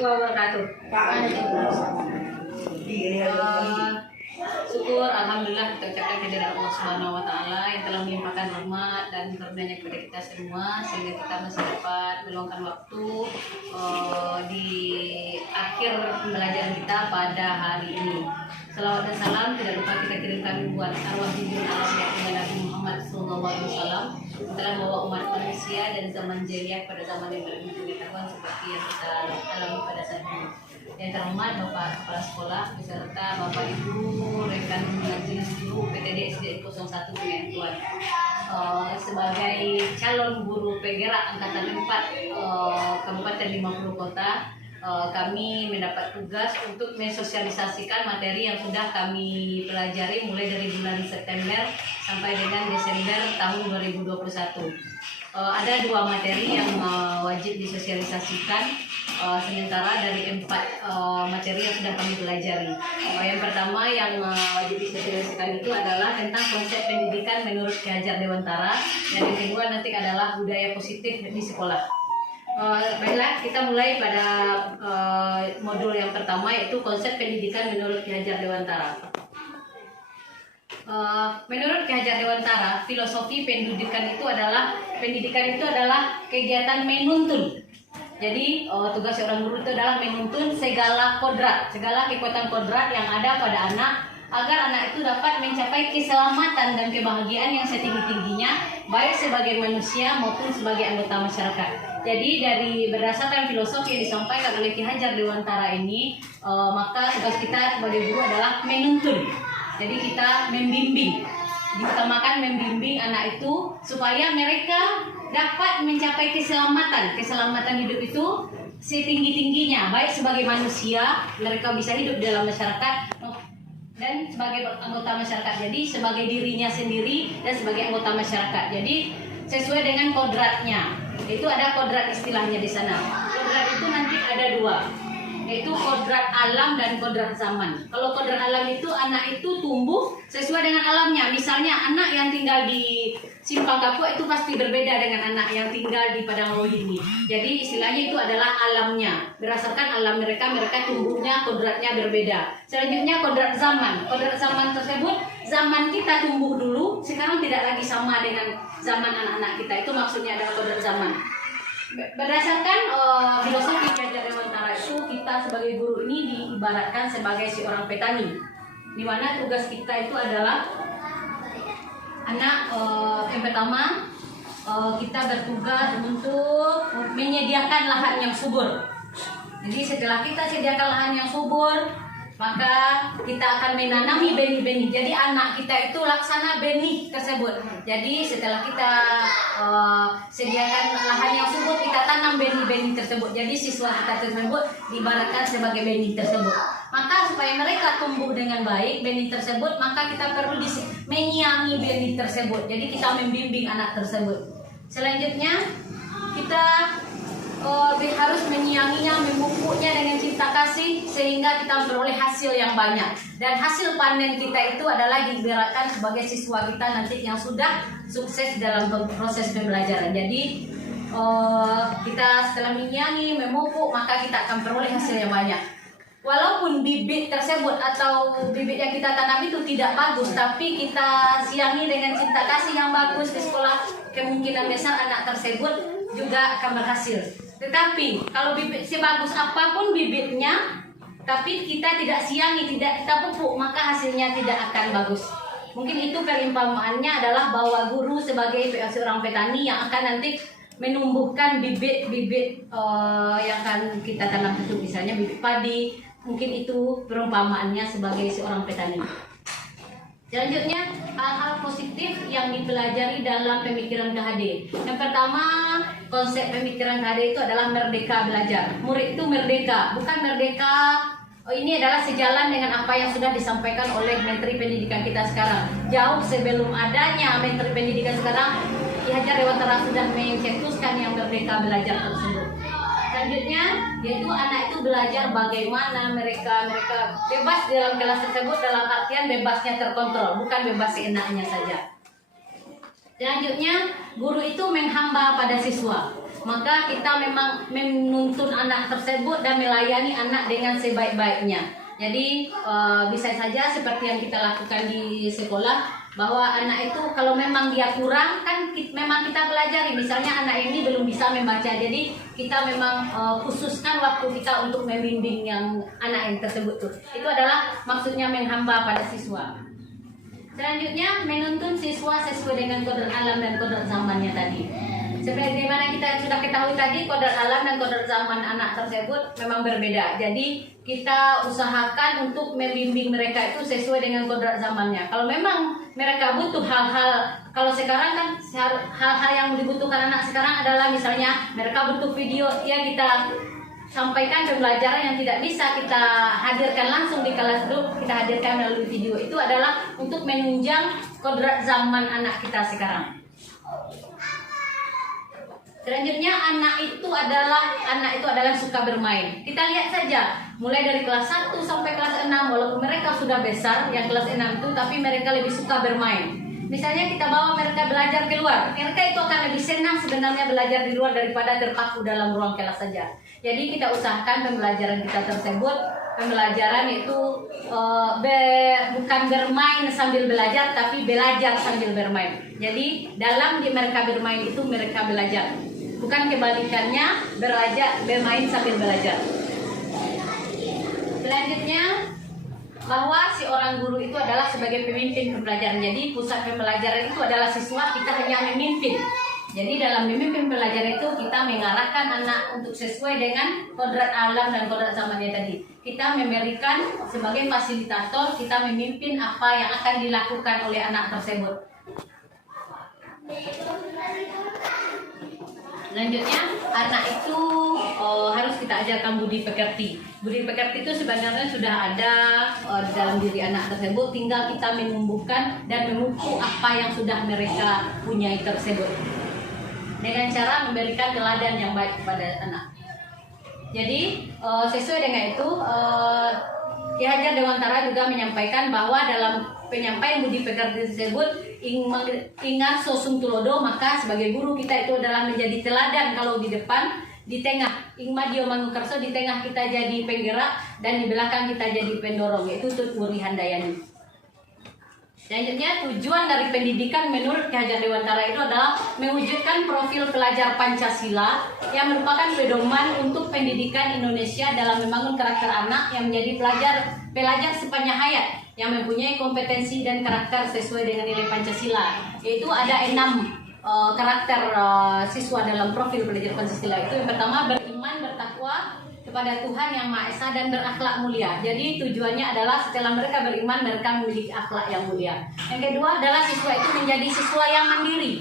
warahmatullahi wabarakatuh. Syukur alhamdulillah kita ucapkan kehadirat Allah Subhanahu wa taala yang telah melimpahkan rahmat dan karunia kepada kita semua sehingga kita masih dapat meluangkan waktu di akhir pembelajaran kita pada hari ini. Salawat dan salam tidak lupa kita kirimkan buat arwah junjungan alam Nabi Muhammad SAW yang telah membawa umat manusia dan zaman jahiliyah pada zaman yang berilmu pengetahuan seperti yang kita alami pada saat ini. Yang terhormat Bapak Kepala Sekolah beserta Bapak Ibu rekan majelis guru PTD SD 01 Pengayaan Tuan. Sebagai calon guru penggerak angkatan 4 Kabupaten 50 Kota, kami mendapat tugas untuk mensosialisasikan materi yang sudah kami pelajari mulai dari bulan September sampai dengan Desember tahun 2021. Ada 2 materi yang wajib disosialisasikan, sementara dari 4 materi yang sudah kami pelajari. Yang pertama yang wajib disosialisasikan itu adalah tentang konsep pendidikan menurut Ki Hajar Dewantara, dan yang kedua nanti adalah budaya positif di sekolah. Baiklah, kita mulai pada modul yang pertama, yaitu konsep pendidikan menurut Ki Hajar Dewantara. Menurut Ki Hajar Dewantara, filosofi pendidikan itu adalah kegiatan menuntun. Jadi tugas seorang guru itu adalah menuntun segala kodrat, segala kekuatan kodrat yang ada pada anak, agar anak itu dapat mencapai keselamatan dan kebahagiaan yang setinggi-tingginya, baik sebagai manusia maupun sebagai anggota masyarakat. Jadi dari berdasarkan filosofi yang disampaikan oleh Ki Hajar Dewantara ini, maka tugas kita sebagai guru adalah menuntun. Jadi kita membimbing, diutamakan membimbing anak itu supaya mereka dapat mencapai keselamatan hidup itu setinggi-tingginya, baik sebagai manusia, mereka bisa hidup dalam masyarakat, dan sebagai anggota masyarakat. Jadi sebagai dirinya sendiri dan sebagai anggota masyarakat. Jadi sesuai dengan kodratnya. Itu ada kodrat istilahnya di sana. Kodrat itu nanti ada 2, yaitu kodrat alam dan kodrat zaman. Kalau kodrat alam itu anak itu tumbuh sesuai dengan alamnya. Misalnya anak yang tinggal di Simpang Kapuk itu pasti berbeda dengan anak yang tinggal di Padang Rohini. Jadi istilahnya itu adalah alamnya. Berdasarkan alam mereka tumbuhnya, kodratnya berbeda. Selanjutnya kodrat zaman. Kodrat zaman tersebut, zaman kita tumbuh dulu, sekarang tidak lagi sama dengan zaman anak-anak kita. Itu maksudnya adalah kodrat zaman. Berdasarkan filosofi Ki Hajar Dewantara itu, kita sebagai guru ini diibaratkan sebagai seorang petani, di mana tugas kita itu adalah yang pertama kita bertugas untuk menyediakan lahan yang subur. Jadi setelah kita sediakan lahan yang subur, maka kita akan menanami benih-benih. Jadi anak kita itu laksana benih tersebut. Jadi setelah kita sediakan lahan yang subur, kita tanam benih-benih tersebut. Jadi siswa kita tersebut diibaratkan sebagai benih tersebut. Maka supaya mereka tumbuh dengan baik benih tersebut, maka kita perlu menyiangi benih tersebut. Jadi kita membimbing anak tersebut. Selanjutnya kita harus menyianginya, memupuknya dengan cinta kasih sehingga kita memperoleh hasil yang banyak. Dan hasil panen kita itu adalah diibaratkan sebagai siswa kita nanti yang sudah sukses dalam proses pembelajaran. Jadi kita setelah menyiangi, memupuk, maka kita akan peroleh hasil yang banyak. Walaupun bibit tersebut atau bibit yang kita tanam itu tidak bagus, tapi kita siangi dengan cinta kasih yang bagus di sekolah, kemungkinan besar anak tersebut juga akan berhasil. Tetapi kalau bibit sebagus apapun bibitnya, tapi kita tidak siangi, tidak kita pupuk, maka hasilnya tidak akan bagus. Mungkin itu perimpamaannya adalah bahwa guru sebagai seorang petani yang akan nanti menumbuhkan bibit-bibit yang akan kita tanam itu, misalnya bibit padi. Mungkin itu perumpamaannya sebagai seorang petani. Selanjutnya, hal-hal positif yang dipelajari dalam pemikiran KHD. Yang pertama, konsep pemikiran KHD itu adalah merdeka belajar. Murid itu merdeka, bukan merdeka. Ini adalah sejalan dengan apa yang sudah disampaikan oleh Menteri Pendidikan kita sekarang. Jauh sebelum adanya Menteri Pendidikan sekarang, Ki Hajar Dewantara sudah mencetuskan yang merdeka belajar tersebut. Selanjutnya, yaitu anak itu belajar bagaimana mereka bebas dalam kelas tersebut, dalam artian bebasnya terkontrol, bukan bebas seenaknya saja. Selanjutnya, guru itu menghamba pada siswa. Maka kita memang menuntun anak tersebut dan melayani anak dengan sebaik-baiknya. Jadi bisa saja seperti yang kita lakukan di sekolah, bahwa anak itu kalau memang dia kurang kan memang kita pelajari. Misalnya anak ini belum bisa membaca, jadi kita memang khususkan waktu kita untuk membimbing yang anak yang tersebut tuh. Itu adalah maksudnya menghamba pada siswa. Selanjutnya, menuntun siswa sesuai dengan kodrat alam dan kodrat zamannya tadi. Seperti mana kita sudah ketahui tadi, kodrat alam dan kodrat zaman anak tersebut memang berbeda. Jadi kita usahakan untuk membimbing mereka itu sesuai dengan kodrat zamannya. Kalau memang mereka butuh hal-hal, kalau sekarang kan hal-hal yang dibutuhkan anak sekarang adalah misalnya mereka butuh video, ya kita sampaikan pembelajaran yang tidak bisa kita hadirkan langsung di kelas itu, kita hadirkan melalui video. Itu adalah untuk menunjang kodrat zaman anak kita sekarang. Selanjutnya, anak itu adalah suka bermain. Kita lihat saja, mulai dari kelas 1 sampai kelas 6, walaupun mereka sudah besar, yang kelas 6 itu, tapi mereka lebih suka bermain. Misalnya kita bawa mereka belajar keluar, mereka itu akan lebih senang sebenarnya belajar di luar daripada terpaku dalam ruang kelas saja. Jadi kita usahakan pembelajaran kita tersebut, pembelajaran itu bukan bermain sambil belajar, tapi belajar sambil bermain. Jadi dalam mereka bermain itu mereka belajar, bukan kebalikannya bermain sambil belajar. Selanjutnya, bahwa si orang guru itu adalah sebagai pemimpin pembelajaran. Jadi pusat pembelajaran itu adalah siswa, kita hanya memimpin. Jadi dalam memimpin pembelajaran itu kita mengarahkan anak untuk sesuai dengan kodrat alam dan kodrat zamannya tadi. Kita memberikan sebagai fasilitator, kita memimpin apa yang akan dilakukan oleh anak tersebut. Selanjutnya, anak itu harus kita ajarkan budi pekerti. Budi pekerti itu sebenarnya sudah ada dalam diri anak tersebut, tinggal kita menumbuhkan dan memupuk apa yang sudah mereka punyai tersebut, dengan cara memberikan teladan yang baik kepada anak. Jadi sesuai dengan itu, Ki Hajar Dewantara juga menyampaikan bahwa dalam penyampaian budi pekerti tersebut ingat sosum tulodo, maka sebagai guru kita itu adalah menjadi teladan. Kalau di depan, di tengah Ingmadio Mangukerso, di tengah kita jadi penggerak dan di belakang kita jadi pendorong, yaitu Tut Wuri Handayani. Selanjutnya, tujuan dari pendidikan menurut Ki Hajar Dewantara itu adalah mewujudkan profil pelajar Pancasila yang merupakan pedoman untuk pendidikan Indonesia dalam membangun karakter anak yang menjadi pelajar sepanjang hayat, yang mempunyai kompetensi dan karakter sesuai dengan nilai Pancasila. Yaitu ada 6 karakter siswa dalam profil pelajar Pancasila. Itu yang pertama, beriman, bertakwa kepada Tuhan Yang Maha Esa dan berakhlak mulia. Jadi tujuannya adalah setelah mereka beriman, mereka memiliki akhlak yang mulia. Yang kedua adalah siswa itu menjadi siswa yang mandiri.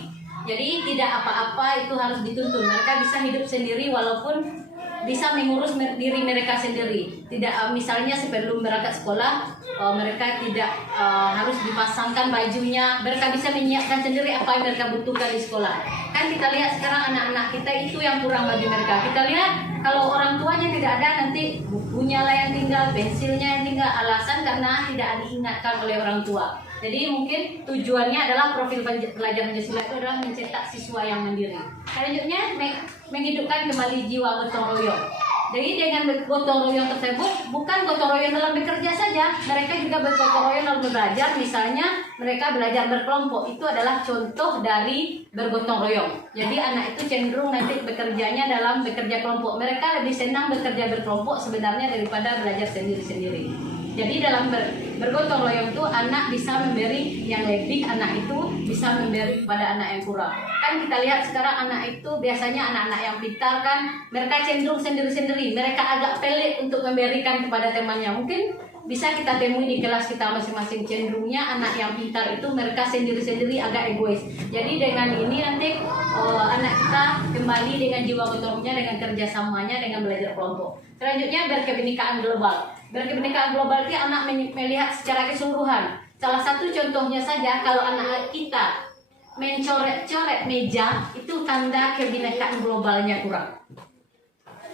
Jadi tidak apa-apa itu harus dituntun. Mereka bisa hidup sendiri walaupun bisa mengurus diri mereka sendiri. Tidak misalnya sebelum berangkat sekolah, mereka tidak harus dipasangkan bajunya. Mereka bisa menyiapkan sendiri apa yang mereka butuhkan di sekolah. Kan kita lihat sekarang anak-anak kita itu yang kurang bagi mereka. Kita lihat kalau orang tuanya tidak ada, nanti bukunya lah yang tinggal, pensilnya yang tinggal, alasan karena tidak diingatkan oleh orang tua. Jadi mungkin tujuannya adalah profil pelajar Pancasila itu adalah mencetak siswa yang mandiri. Selanjutnya, menghidupkan kembali jiwa gotong royong. Jadi dengan gotong royong tersebut bukan gotong royong dalam bekerja saja, mereka juga bergotong royong dalam belajar. Misalnya mereka belajar berkelompok, itu adalah contoh dari bergotong royong. Jadi anak itu cenderung nanti bekerjanya dalam bekerja kelompok. Mereka lebih senang bekerja berkelompok sebenarnya daripada belajar sendiri-sendiri. Jadi dalam bergotong royong itu anak bisa memberi yang lebih, anak itu bisa memberi kepada anak yang kurang. Kan kita lihat sekarang anak itu biasanya anak-anak yang pintar kan, mereka cenderung sendiri-sendiri. Mereka agak pelit untuk memberikan kepada temannya. Mungkin bisa kita temui di kelas kita masing-masing, cenderungnya anak yang pintar itu mereka sendiri-sendiri agak egois. Jadi dengan ini nanti anak kita kembali dengan jiwa gotongnya, dengan kerjasamanya, dengan belajar kelompok. Selanjutnya, berkebinekaan global. Berkebinekaan global itu anak melihat secara keseluruhan. Salah satu contohnya saja, kalau anak kita mencoret-coret meja, itu tanda kebinekaan globalnya kurang.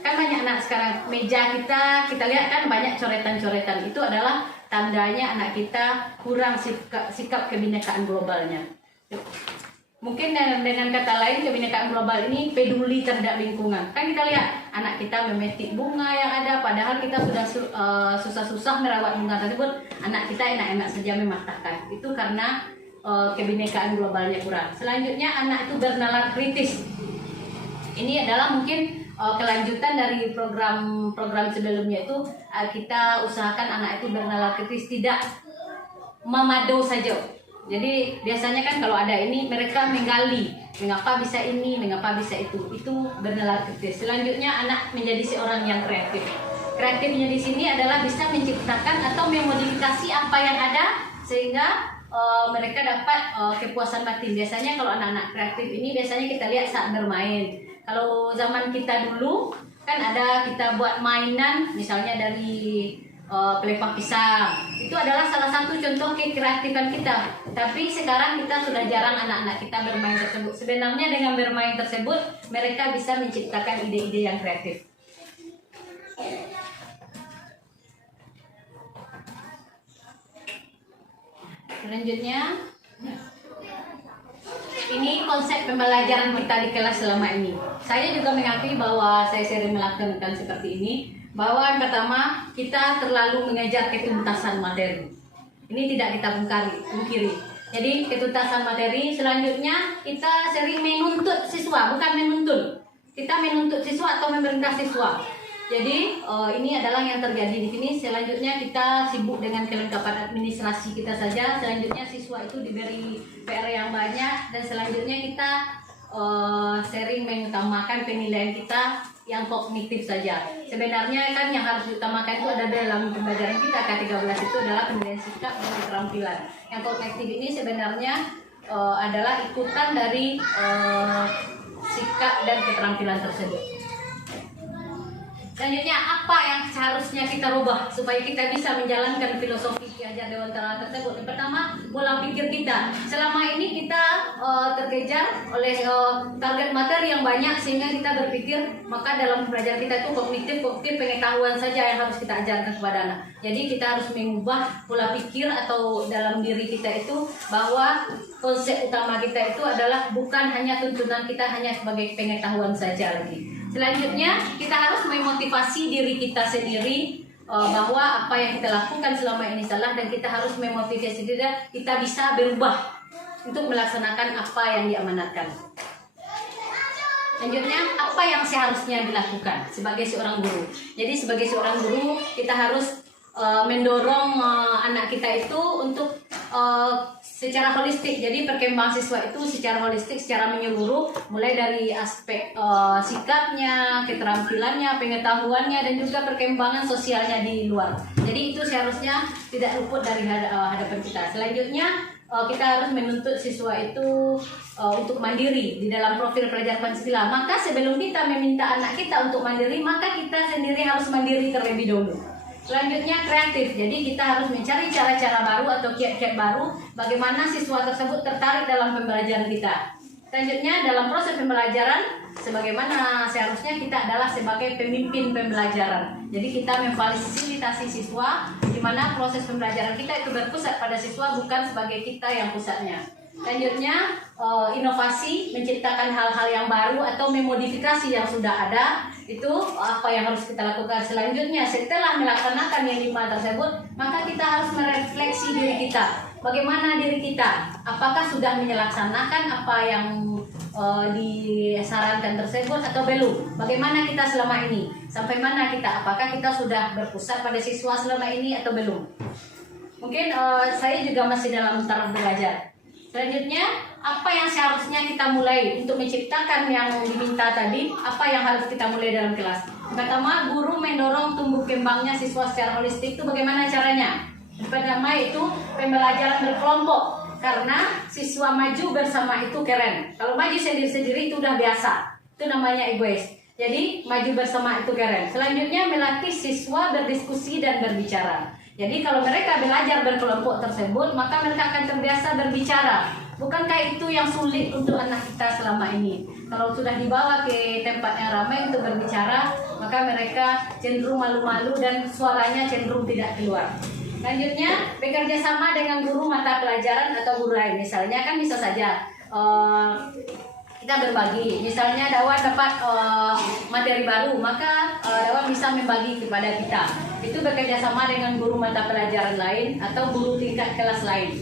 Kan banyak anak sekarang meja kita lihat kan banyak coretan-coretan, itu adalah tandanya anak kita kurang sikap kebinekaan globalnya. Mungkin dengan kata lain kebinekaan global ini peduli terhadap lingkungan. Kan kita lihat anak kita memetik bunga yang ada, padahal kita sudah susah-susah merawat bunga tersebut. Anak kita enak-enak saja mematahkan. Itu karena kebinekaan globalnya kurang. Selanjutnya anak itu bernalar kritis. Ini adalah mungkin kelanjutan dari program sebelumnya itu kita usahakan anak itu bernalar kritis, tidak memado saja. Jadi biasanya kan kalau ada ini mereka menggali mengapa bisa ini, mengapa bisa itu bernalar kritis. Selanjutnya anak menjadi seorang yang kreatif. Kreatifnya di sini adalah bisa menciptakan atau memodifikasi apa yang ada sehingga mereka dapat kepuasan batin. Biasanya kalau anak-anak kreatif ini biasanya kita lihat saat bermain. Kalau zaman kita dulu kan ada kita buat mainan misalnya dari pelepah pisang, itu adalah salah satu contoh kekreatifan kita. Tapi sekarang kita sudah jarang anak-anak kita bermain tersebut. Sebenarnya dengan bermain tersebut mereka bisa menciptakan ide-ide yang kreatif. Selanjutnya, ini konsep pembelajaran kita di kelas selama ini. Saya juga mengakui bahwa saya sering melakukan seperti ini. Bahwa yang pertama, kita terlalu mengejar ketuntasan materi. Ini tidak kita pungkiri. Jadi ketuntasan materi. Selanjutnya kita sering menuntut siswa, bukan menuntun. Kita menuntut siswa atau memerintah siswa. Jadi ini adalah yang terjadi di sini. Selanjutnya kita sibuk dengan kelengkapan administrasi kita saja. Selanjutnya siswa itu diberi PR yang banyak. Dan selanjutnya kita sering mengutamakan penilaian kita yang kognitif saja. Sebenarnya kan yang harus diutamakan itu ada dalam pembelajaran kita K13 itu adalah penilaian sikap dan keterampilan. Yang kognitif ini sebenarnya adalah ikutan dari sikap dan keterampilan tersebut. Selanjutnya apa yang seharusnya kita rubah supaya kita bisa menjalankan filosofi Ki Hajar Dewantara tersebut? Yang pertama, pola pikir kita. Selama ini kita terkejar oleh target materi yang banyak sehingga kita berpikir maka dalam pembelajaran kita itu kognitif pengetahuan saja yang harus kita ajarkan kepada anak. Jadi kita harus mengubah pola pikir atau dalam diri kita itu bahwa konsep utama kita itu adalah bukan hanya tuntunan kita hanya sebagai pengetahuan saja lagi. Selanjutnya kita harus memotivasi diri kita sendiri bahwa apa yang kita lakukan selama ini salah dan kita harus memotivasi diri kita bisa berubah untuk melaksanakan apa yang diamanatkan. Selanjutnya apa yang seharusnya dilakukan sebagai seorang guru. Jadi sebagai seorang guru kita harus mendorong anak kita itu untuk secara holistik. Jadi perkembangan siswa itu secara holistik, secara menyeluruh, mulai dari aspek sikapnya, keterampilannya, pengetahuannya, dan juga perkembangan sosialnya di luar. Jadi itu seharusnya tidak luput dari hadapan kita. Selanjutnya kita harus menuntut siswa itu untuk mandiri di dalam profil pelajar Pancasila. Maka sebelum kita meminta anak kita untuk mandiri, maka kita sendiri harus mandiri terlebih dahulu. Selanjutnya kreatif, jadi kita harus mencari cara-cara baru atau kiat-kiat baru bagaimana siswa tersebut tertarik dalam pembelajaran kita. Selanjutnya dalam proses pembelajaran, sebagaimana seharusnya kita adalah sebagai pemimpin pembelajaran. Jadi kita memfasilitasi siswa, di mana proses pembelajaran kita itu berpusat pada siswa bukan sebagai kita yang pusatnya. Selanjutnya inovasi, menciptakan hal-hal yang baru atau memodifikasi yang sudah ada. Itu apa yang harus kita lakukan. Selanjutnya setelah melaksanakan yang 5 tersebut, maka kita harus merefleksi diri kita. Bagaimana diri kita? Apakah sudah melaksanakan apa yang disarankan tersebut atau belum? Bagaimana kita selama ini? Sampai mana kita? Apakah kita sudah berpusat pada siswa selama ini atau belum? Mungkin saya juga masih dalam taraf belajar. Selanjutnya, apa yang seharusnya kita mulai untuk menciptakan yang diminta tadi? Apa yang harus kita mulai dalam kelas? Pertama, guru mendorong tumbuh kembangnya siswa secara holistik. Itu bagaimana caranya? Pertama itu pembelajaran berkelompok. Karena siswa maju bersama itu keren. Kalau maju sendiri-sendiri itu udah biasa. Itu namanya egois. Jadi maju bersama itu keren. Selanjutnya melatih siswa berdiskusi dan berbicara. Jadi kalau mereka belajar berkelompok tersebut, maka mereka akan terbiasa berbicara. Bukankah itu yang sulit untuk anak kita selama ini? Kalau sudah dibawa ke tempat yang ramai untuk berbicara, maka mereka cenderung malu-malu dan suaranya cenderung tidak keluar. Selanjutnya, bekerja sama dengan guru mata pelajaran atau guru lain. Misalnya kan bisa saja kita berbagi. Misalnya Dawan dapat materi baru, maka Dawan bisa membagi kepada kita. Itu bekerja sama dengan guru mata pelajaran lain atau guru tingkat kelas lain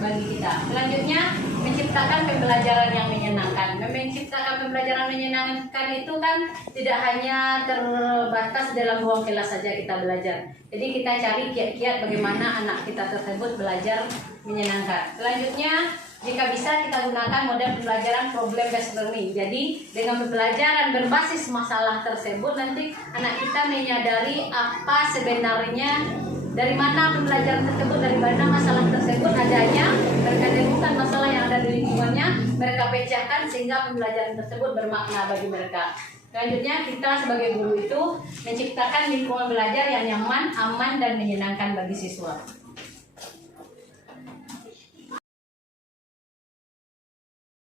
bagi kita. Selanjutnya, menciptakan pembelajaran yang menyenangkan. Menciptakan pembelajaran menyenangkan itu kan tidak hanya terbatas dalam ruang kelas saja kita belajar. Jadi kita cari kiat-kiat bagaimana anak kita tersebut belajar menyenangkan. Selanjutnya, jika bisa kita gunakan model pembelajaran problem based learning. Jadi dengan pembelajaran berbasis masalah tersebut nanti anak kita menyadari apa sebenarnya, dari mana pembelajaran tersebut, dari mana masalah tersebut adanya. Mereka temukan masalah yang ada di lingkungannya, mereka pecahkan sehingga pembelajaran tersebut bermakna bagi mereka. Selanjutnya kita sebagai guru itu menciptakan lingkungan belajar yang nyaman, aman, dan menyenangkan bagi siswa.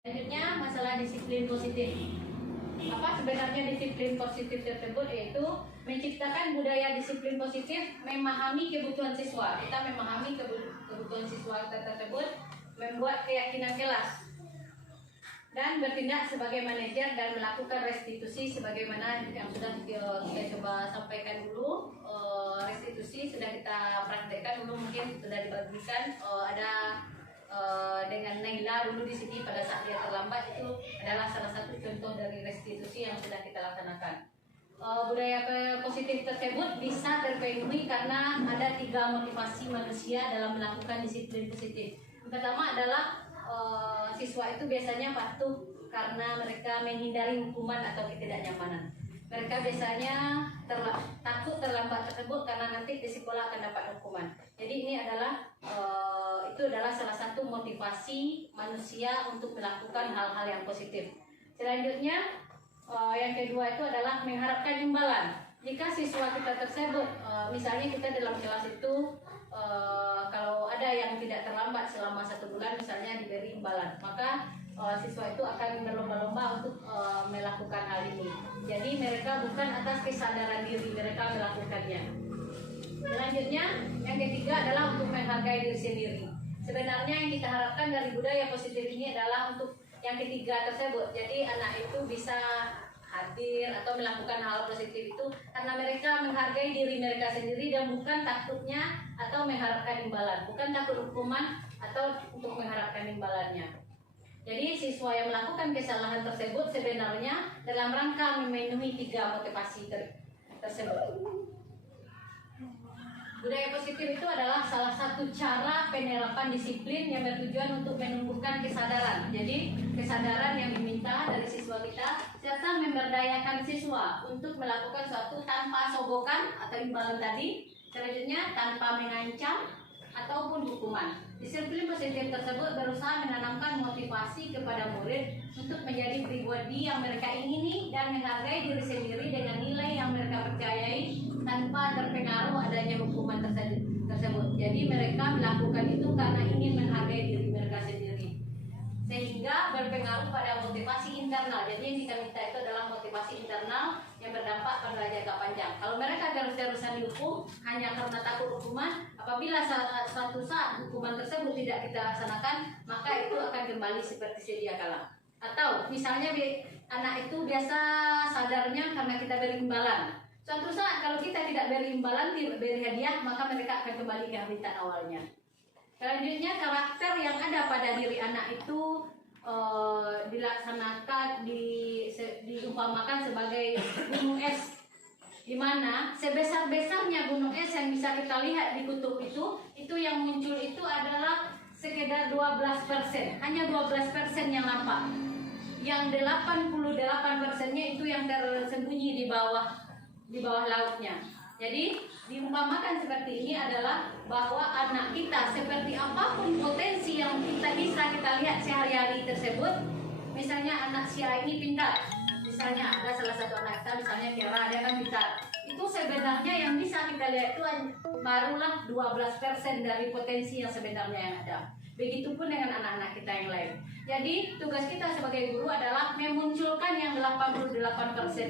Selanjutnya masalah disiplin positif. Apa sebenarnya disiplin positif tersebut? Yaitu menciptakan budaya disiplin positif, memahami kebutuhan siswa. Kita memahami kebutuhan siswa tersebut, membuat keyakinan kelas, dan bertindak sebagai manajer dan melakukan restitusi sebagaimana yang sudah kita coba sampaikan dulu. Restitusi sudah kita praktekkan dulu, mungkin sudah dibagikan. Ada dengan Naila dulu di sini pada saat dia terlambat, itu adalah salah satu contoh dari restitusi yang sudah kita laksanakan. Budaya positif tersebut bisa terpenuhi karena ada 3 motivasi manusia dalam melakukan disiplin positif. Yang pertama adalah siswa itu biasanya patuh karena mereka menghindari hukuman atau ketidaknyamanan. Mereka biasanya takut terlambat tersebut karena nanti di sekolah akan dapat hukuman. Jadi ini adalah itu adalah salah satu motivasi manusia untuk melakukan hal-hal yang positif. Selanjutnya yang kedua itu adalah mengharapkan imbalan. Jika siswa kita tersebut, misalnya kita dalam kelas itu kalau ada yang tidak terlambat selama 1 bulan misalnya diberi imbalan, maka siswa itu akan berlomba-lomba untuk melakukan hal ini. Jadi mereka bukan atas kesadaran diri mereka melakukannya. Selanjutnya yang ketiga adalah untuk menghargai diri sendiri. Sebenarnya yang kita harapkan dari budaya positif ini adalah untuk yang ketiga tersebut. Jadi anak itu bisa hadir atau melakukan hal positif itu karena mereka menghargai diri mereka sendiri dan bukan takutnya atau mengharapkan imbalan, bukan takut hukuman atau untuk mengharapkan imbalannya. Jadi siswa yang melakukan kesalahan tersebut sebenarnya dalam rangka memenuhi 3 motivasi tersebut. Budaya positif itu adalah salah satu cara penerapan disiplin yang bertujuan untuk menumbuhkan kesadaran. Jadi kesadaran yang diminta dari siswa kita serta memberdayakan siswa untuk melakukan sesuatu tanpa sogokan atau imbalan tadi. Selanjutnya tanpa mengancam ataupun hukuman. Disiplin positif tersebut berusaha menanamkan motivasi kepada murid untuk menjadi pribadi yang mereka ingini dan menghargai diri sendiri dengan nilai yang mereka percayai tanpa terpengaruh adanya hukuman tersebut. Jadi mereka melakukan itu karena ingin menghargai diri mereka sendiri, sehingga berpengaruh pada motivasi internal. Jadi yang kita minta itu adalah motivasi internal yang berdampak pada jangka panjang. Kalau mereka terus-terusan dihukum hanya karena takut hukuman, apabila suatu saat hukuman tersebut tidak kita laksanakan, maka itu akan kembali seperti sedia kala. Atau misalnya anak itu biasa sadarnya karena kita beri imbalan. Suatu saat kalau kita tidak beri imbalan, tidak beri hadiah, maka mereka akan kembali ke habitat awalnya. Selanjutnya karakter yang ada pada diri anak itu dilaksanakan, diumpamakan sebagai gunung es, di mana sebesar-besarnya gunung es yang bisa kita lihat di kutub itu yang muncul itu adalah sekedar 12%, hanya 12% yang nampak. Yang 88%-nya itu yang tersembunyi di bawah lautnya. Jadi diumpamakan seperti ini adalah bahwa anak kita seperti apapun potensi yang kita lihat sehari-hari tersebut. Misalnya anak si A ini pintar, misalnya ada salah satu anak kita misalnya Mira, dia kan pintar. Itu sebenarnya yang bisa kita lihat itu barulah 12% dari potensi yang sebenarnya yang ada. Begitupun dengan anak-anak kita yang lain. Jadi tugas kita sebagai guru adalah memunculkan yang 88%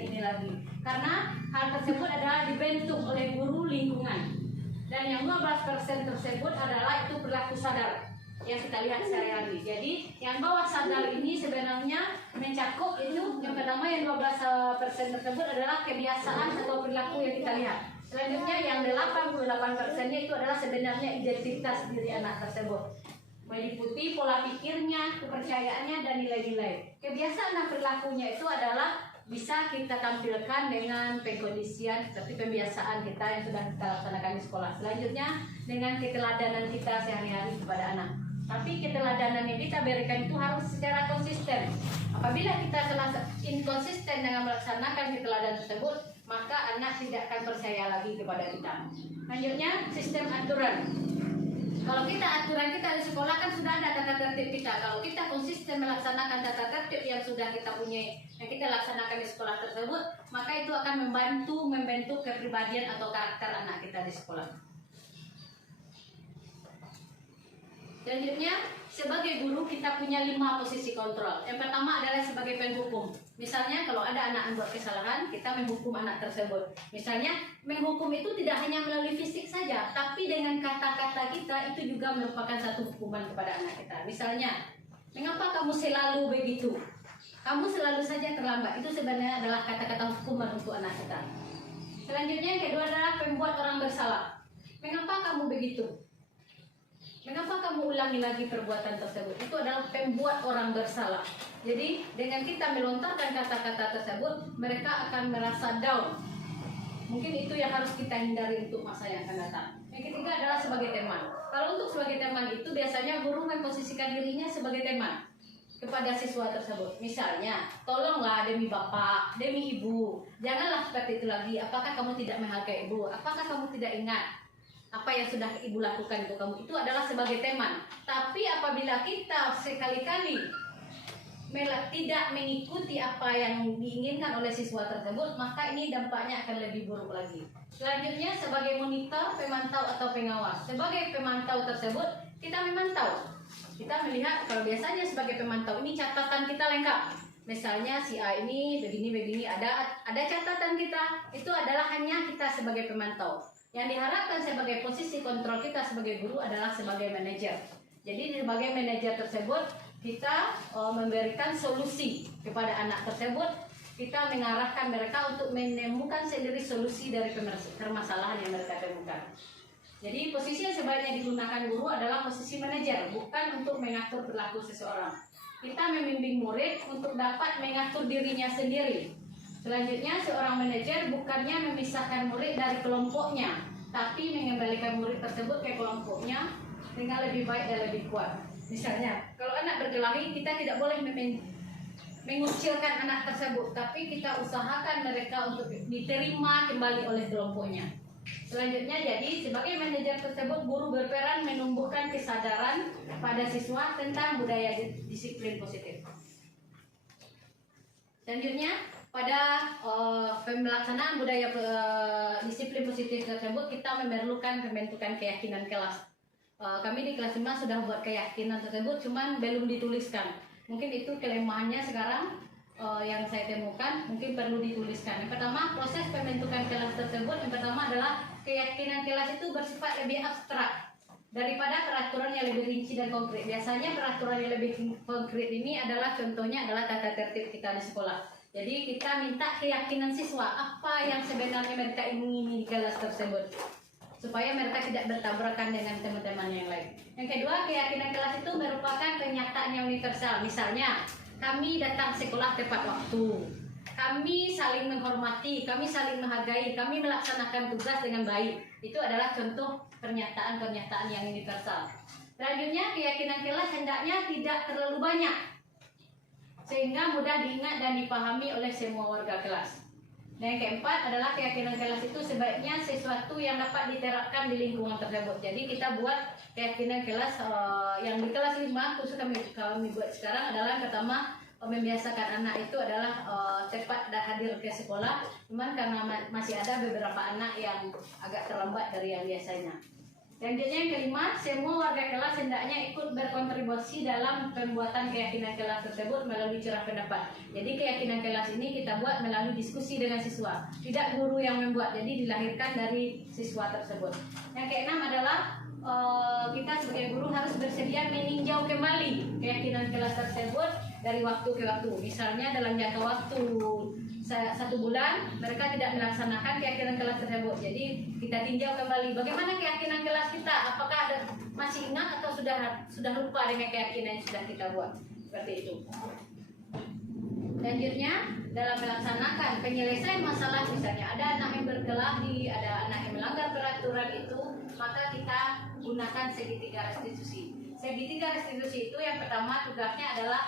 ini lagi. Karena hal tersebut adalah dibentuk oleh guru lingkungan. Dan yang 12% tersebut adalah itu perilaku sadar. yang kita lihat sehari-hari. Jadi yang bawah sadar ini sebenarnya mencakup itu yang pertama yang 12% tersebut adalah kebiasaan atau perilaku yang kita lihat. Selanjutnya yang 88%-nya itu adalah sebenarnya identitas diri anak tersebut. Meliputi pola pikirnya, kepercayaannya, dan nilai-nilai. Kebiasaan dan perilakunya itu adalah bisa kita tampilkan dengan pengkondisian seperti pembiasaan kita yang sudah kita laksanakan di sekolah. Selanjutnya dengan keteladanan kita sehari-hari kepada anak. Tapi keteladanan yang kita berikan itu harus secara konsisten. Apabila kita inkonsisten dengan melaksanakan keteladanan tersebut, maka anak tidak akan percaya lagi kepada kita. Selanjutnya sistem aturan. Kalau kita aturan kita di sekolah kan sudah ada tata tertib kita. Kalau kita konsisten melaksanakan tata tertib yang sudah kita punya, yang kita laksanakan di sekolah tersebut, maka itu akan membentuk kepribadian atau karakter anak kita di sekolah. Selanjutnya, sebagai guru kita punya 5 posisi kontrol. Yang pertama adalah sebagai penghukum. Misalnya kalau ada anak yang buat kesalahan, kita menghukum anak tersebut. Misalnya, menghukum itu tidak hanya melalui fisik saja, tapi dengan kata-kata kita itu juga merupakan satu hukuman kepada anak kita. Misalnya, mengapa kamu selalu begitu? Kamu selalu saja terlambat. Itu sebenarnya adalah kata-kata hukuman untuk anak kita. Selanjutnya yang kedua adalah membuat orang bersalah. Mengapa kamu begitu? Mengapa kamu ulangi lagi perbuatan tersebut? Itu adalah membuat orang bersalah. Jadi dengan kita melontarkan kata-kata tersebut, mereka akan merasa down. Mungkin itu yang harus kita hindari untuk masa yang akan datang. Yang ketiga adalah sebagai teman. Kalau untuk sebagai teman itu biasanya guru memposisikan dirinya sebagai teman kepada siswa tersebut. Misalnya, tolonglah demi bapak, demi ibu, janganlah seperti itu lagi. Apakah kamu tidak menghargai ibu? Apakah kamu tidak ingat apa yang sudah ibu lakukan untuk kamu? Itu adalah sebagai teman. Tapi apabila kita sekali-kali tidak mengikuti apa yang diinginkan oleh siswa tersebut, maka ini dampaknya akan lebih buruk lagi. Selanjutnya sebagai monitor, pemantau atau pengawas. Sebagai pemantau tersebut, kita memantau. Kita melihat kalau biasanya sebagai pemantau ini catatan kita lengkap. Misalnya si A ini begini ada catatan kita. Itu adalah hanya kita sebagai pemantau. Yang diharapkan sebagai posisi kontrol kita sebagai guru adalah sebagai manajer. Jadi sebagai manajer tersebut kita memberikan solusi kepada anak tersebut. Kita mengarahkan mereka untuk menemukan sendiri solusi dari permasalahan yang mereka temukan. Jadi posisi yang sebaiknya digunakan guru adalah posisi manajer, bukan untuk mengatur perilaku seseorang. Kita membimbing murid untuk dapat mengatur dirinya sendiri. Selanjutnya, seorang manajer bukannya memisahkan murid dari kelompoknya, tapi mengembalikan murid tersebut ke kelompoknya dengan lebih baik dan lebih kuat. Misalnya, kalau anak berkelahi, kita tidak boleh mengucilkan anak tersebut, tapi kita usahakan mereka untuk diterima kembali oleh kelompoknya. Selanjutnya, jadi sebagai manajer tersebut, guru berperan menumbuhkan kesadaran pada siswa tentang budaya disiplin positif. Selanjutnya, pada pelaksanaan budaya disiplin positif tersebut, kita memerlukan pembentukan keyakinan kelas. Kami di kelas 5 sudah buat keyakinan tersebut, cuman belum dituliskan. Mungkin itu kelemahannya sekarang yang saya temukan, mungkin perlu dituliskan. Yang pertama, proses pembentukan kelas tersebut, yang pertama adalah keyakinan kelas itu bersifat lebih abstrak daripada peraturan yang lebih rinci dan konkret. Biasanya peraturan yang lebih konkret ini adalah contohnya adalah tata tertib kita di sekolah. Jadi kita minta keyakinan siswa apa yang sebenarnya mereka ingini di kelas tersebut, supaya mereka tidak bertabrakan dengan teman-teman yang lain. Yang kedua, keyakinan kelas itu merupakan kenyataan yang universal. Misalnya, kami datang sekolah tepat waktu, kami saling menghormati, kami saling menghargai, kami melaksanakan tugas dengan baik. Itu adalah contoh pernyataan-pernyataan yang universal. Selanjutnya, keyakinan kelas hendaknya tidak terlalu banyak, sehingga mudah diingat dan dipahami oleh semua warga kelas. Dan yang keempat adalah keyakinan kelas itu sebaiknya sesuatu yang dapat diterapkan di lingkungan tersebut. Jadi kita buat keyakinan kelas yang di kelas 5 khusus kami buat sekarang adalah yang pertama, membiasakan anak itu adalah cepat hadir ke sekolah. Cuman karena masih ada beberapa anak yang agak terlambat dari yang biasanya. Selanjutnya yang kelima, semua warga kelas hendaknya ikut berkontribusi dalam pembuatan keyakinan kelas tersebut melalui curah pendapat. Jadi keyakinan kelas ini kita buat melalui diskusi dengan siswa, tidak guru yang membuat, jadi dilahirkan dari siswa tersebut. Yang keenam adalah kita sebagai guru harus bersedia meninjau kembali keyakinan kelas tersebut dari waktu ke waktu. Misalnya dalam jangka waktu 1 bulan mereka tidak melaksanakan keyakinan kelas tersebut, jadi kita tinjau kembali bagaimana keyakinan kelas kita, apakah ada masih ingat atau sudah lupa dengan keyakinan yang sudah kita buat, seperti itu. Selanjutnya dalam melaksanakan penyelesaian masalah, misalnya ada anak yang berkelahi, ada anak yang melanggar peraturan itu, maka kita gunakan segitiga restitusi. Segitiga restitusi itu yang pertama tugasnya adalah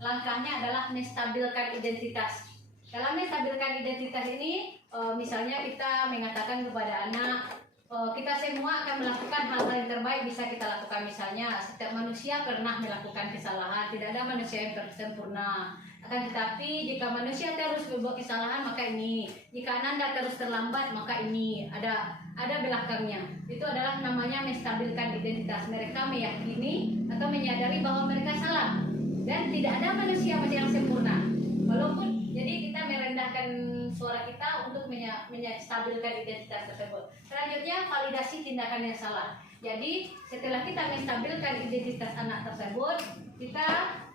langkahnya adalah menstabilkan identitas. Dalam menstabilkan identitas ini, misalnya kita mengatakan kepada anak, kita semua akan melakukan hal-hal yang terbaik bisa kita lakukan. Misalnya setiap manusia pernah melakukan kesalahan, tidak ada manusia yang sempurna. Akan tetapi jika manusia terus berbuat kesalahan maka ini, jika Anda terus terlambat maka ini, ada belakangnya. Itu adalah namanya menstabilkan identitas. Mereka meyakini atau menyadari bahwa mereka salah dan tidak ada manusia yang sempurna. Walaupun jadi kita merendahkan suara kita untuk menstabilkan identitas tersebut. Selanjutnya validasi tindakan yang salah. Jadi setelah kita menstabilkan identitas anak tersebut, kita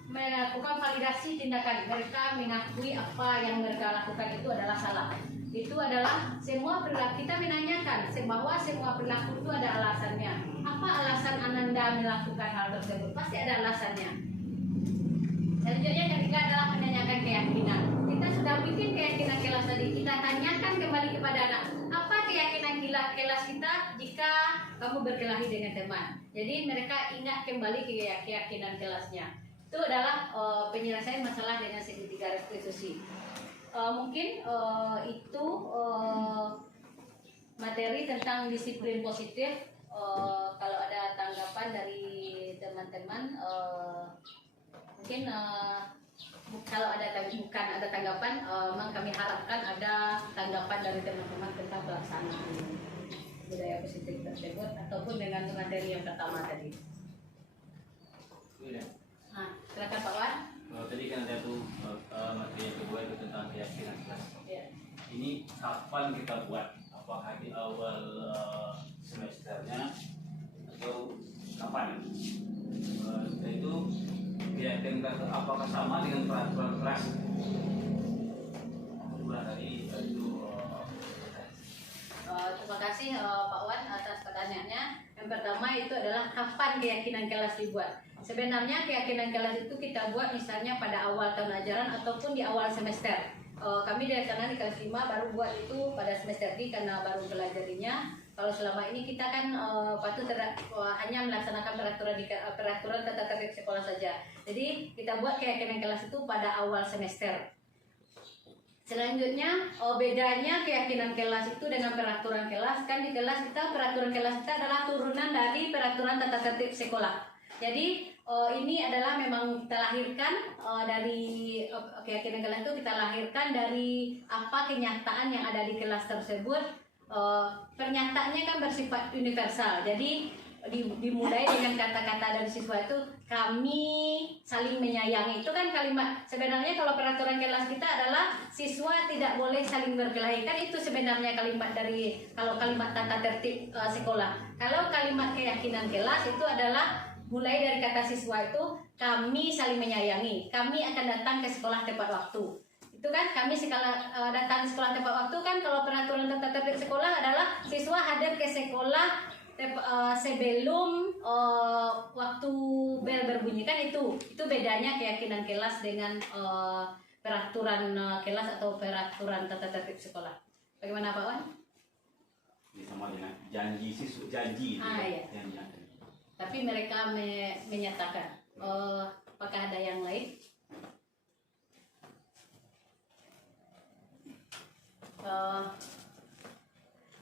melakukan validasi tindakan. Mereka mengakui apa yang mereka lakukan itu adalah salah. Itu adalah semua perilaku. Kita menanyakan bahwa semua perilaku itu ada alasannya. Apa alasan Ananda melakukan hal tersebut? Pasti ada alasannya. Selanjutnya ketiga adalah menanyakan keyakinan. Kita sudah bikin keyakinan kelas tadi. Kita tanyakan kembali kepada anak, apa keyakinan kelas kita jika kamu berkelahi dengan teman. Jadi mereka ingat kembali keyakinan kelasnya. Itu adalah penyelesaian masalah dengan segitiga restitusi. Mungkin itu materi tentang disiplin positif. Kalau ada tanggapan dari teman-teman, mungkin kalau ada tanggapan, memang kami harapkan ada tanggapan dari teman-teman tentang pelaksanaan budaya positif tersebut ataupun dengan materi yang pertama tadi. Nah, silakan Pak Wan. Tadi kan ada tuh materi yang kedua itu tentang keyakinan kelas. Ya. Ini kapan kita buat? Apakah di awal semesternya atau kapan? Itu keyakinan apakah sama dengan peraturan kelas? Tadi itu. Terima kasih Pak Wan atas pertanyaannya. Yang pertama itu adalah kapan keyakinan kelas dibuat. Sebenarnya keyakinan kelas itu kita buat misalnya pada awal tahun ajaran ataupun di awal semester. Kami karena di kelas 5 baru buat itu pada semester ini karena baru pelajarinya. Kalau selama ini kita kan patut hanya melaksanakan peraturan tata tertib sekolah saja. Jadi kita buat keyakinan kelas itu pada awal semester. Selanjutnya bedanya keyakinan kelas itu dengan peraturan kelas, kan di kelas kita peraturan kelas kita adalah turunan dari peraturan tata tertib sekolah. Jadi ini adalah memang kita lahirkan dari keyakinan kelas itu kita lahirkan dari apa kenyataan yang ada di kelas tersebut. Pernyataannya kan bersifat universal. Jadi dimulai dengan kata-kata dari siswa itu, kami saling menyayangi. Itu kan kalimat, sebenarnya kalau peraturan kelas kita adalah siswa tidak boleh saling berkelahi. Kan itu sebenarnya kalimat dari, kalau kalimat tata tertib sekolah. Kalau kalimat keyakinan kelas itu adalah mulai dari kata siswa itu, kami saling menyayangi, kami akan datang ke sekolah tepat waktu. Itu kan kami datang ke sekolah tepat waktu kan. Kalau peraturan tata tertib sekolah adalah siswa hadir ke sekolah sebelum waktu bel berbunyi, kan itu bedanya keyakinan kelas dengan peraturan kelas atau peraturan tata tertib sekolah. Bagaimana Pak Wan? Ini sama dengan janji siswa, janji. Iya. Janji. Tapi mereka menyatakan. Apakah ada yang lain?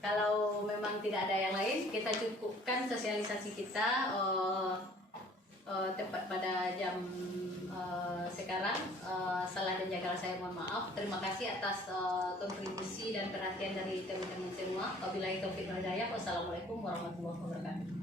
Kalau memang tidak ada yang lain, kita cukupkan sosialisasi kita tepat pada jam sekarang. Salah dan janggal saya mohon maaf. Terima kasih atas kontribusi dan perhatian dari teman-teman semua. Wabillahi taufiq wal hidayah. Wassalamualaikum warahmatullahi wabarakatuh.